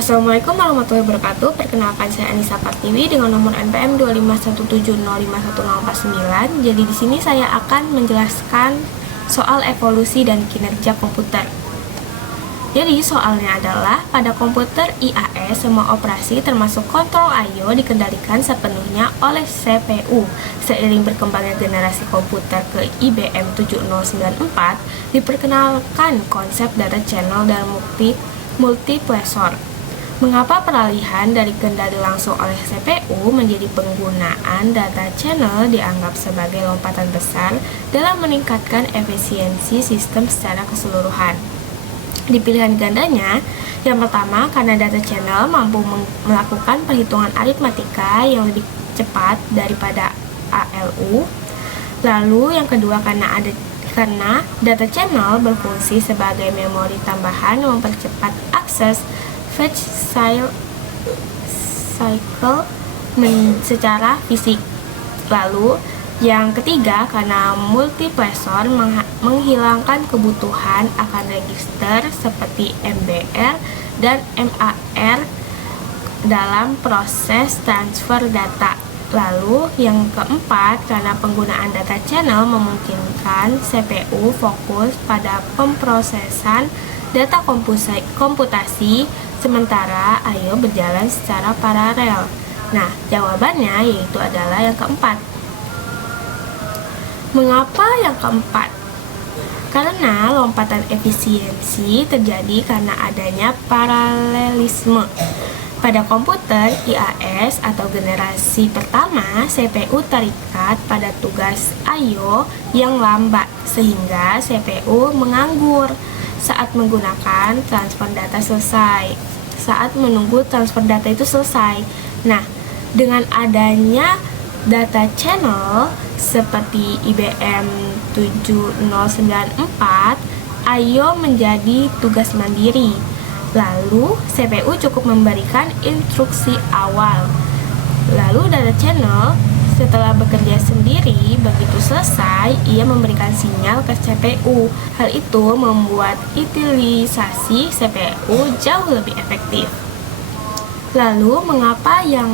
Assalamualaikum warahmatullahi wabarakatuh. Perkenalkan, saya Anissa Pertiwi dengan nomor NPM 251705149. Jadi di sini saya akan menjelaskan soal evolusi dan kinerja komputer. Jadi soalnya adalah pada komputer IAS semua operasi termasuk kontrol I/O dikendalikan sepenuhnya oleh CPU. Seiring berkembangnya generasi komputer ke IBM 7094, diperkenalkan konsep data channel dan multiplexer. Mengapa peralihan dari kendali langsung oleh CPU menjadi penggunaan data channel dianggap sebagai lompatan besar dalam meningkatkan efisiensi sistem secara keseluruhan? Di pilihan gandanya, yang pertama karena data channel mampu melakukan perhitungan aritmatika yang lebih cepat daripada ALU. Lalu yang kedua karena data channel berfungsi sebagai memori tambahan yang mempercepat akses fetch cycle secara fisik. Lalu yang ketiga karena multiplexer menghilangkan kebutuhan akan register seperti MBR dan MAR dalam proses transfer data. Lalu yang keempat karena penggunaan data channel memungkinkan CPU fokus pada pemrosesan data komputasi sementara I/O berjalan secara paralel. Nah, jawabannya yaitu adalah yang keempat. Mengapa yang keempat? Karena lompatan efisiensi terjadi karena adanya paralelisme. Pada komputer IAS atau generasi pertama, CPU terikat pada tugas I/O yang lambat sehingga CPU menganggur saat menggunakan transfer data selesai. Saat menunggu transfer data itu selesai. Nah, dengan adanya data channel seperti IBM 7094, I/O menjadi tugas mandiri. Lalu CPU cukup memberikan instruksi awal. Lalu data channel setelah bekerja sendiri, begitu selesai ia memberikan sinyal ke CPU. Hal itu membuat utilisasi CPU jauh lebih efektif. Lalu mengapa yang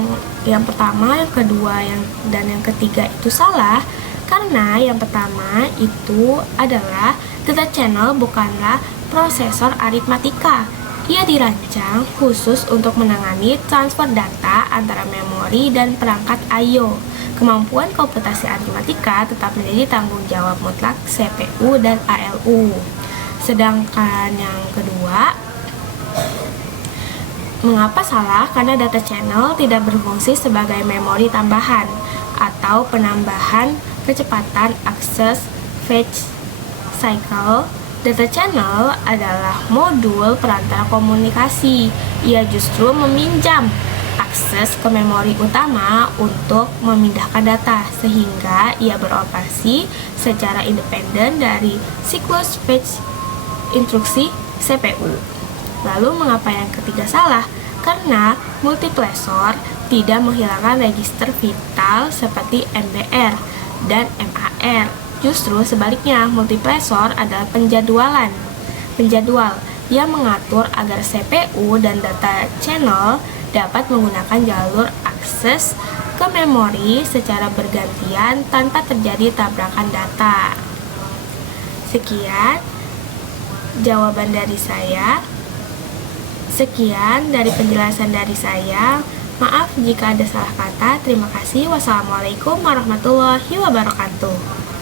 pertama, yang kedua, dan yang ketiga itu salah? Karena yang pertama itu adalah data channel bukanlah prosesor aritmatika. Ia dirancang khusus untuk menangani transfer data antara memori dan perangkat I/O. Kemampuan komputasi aritmatika tetap menjadi tanggung jawab mutlak CPU dan ALU. Sedangkan yang kedua, mengapa salah? Karena data channel tidak berfungsi sebagai memori tambahan atau penambahan kecepatan akses fetch cycle. Data channel adalah modul perantara komunikasi. Ia justru meminjam akses ke memori utama untuk memindahkan data, sehingga ia beroperasi secara independen dari siklus fetch instruksi CPU. Lalu mengapa yang ketiga salah? Karena multiplexer tidak menghilangkan register vital seperti MBR dan MAR. Justru sebaliknya, multiplexer adalah penjadwal yang mengatur agar CPU dan data channel dapat menggunakan jalur akses ke memori secara bergantian tanpa terjadi tabrakan data. Sekian jawaban dari saya. Sekian dari penjelasan dari saya. Maaf jika ada salah kata. Terima kasih. Wassalamualaikum warahmatullahi wabarakatuh.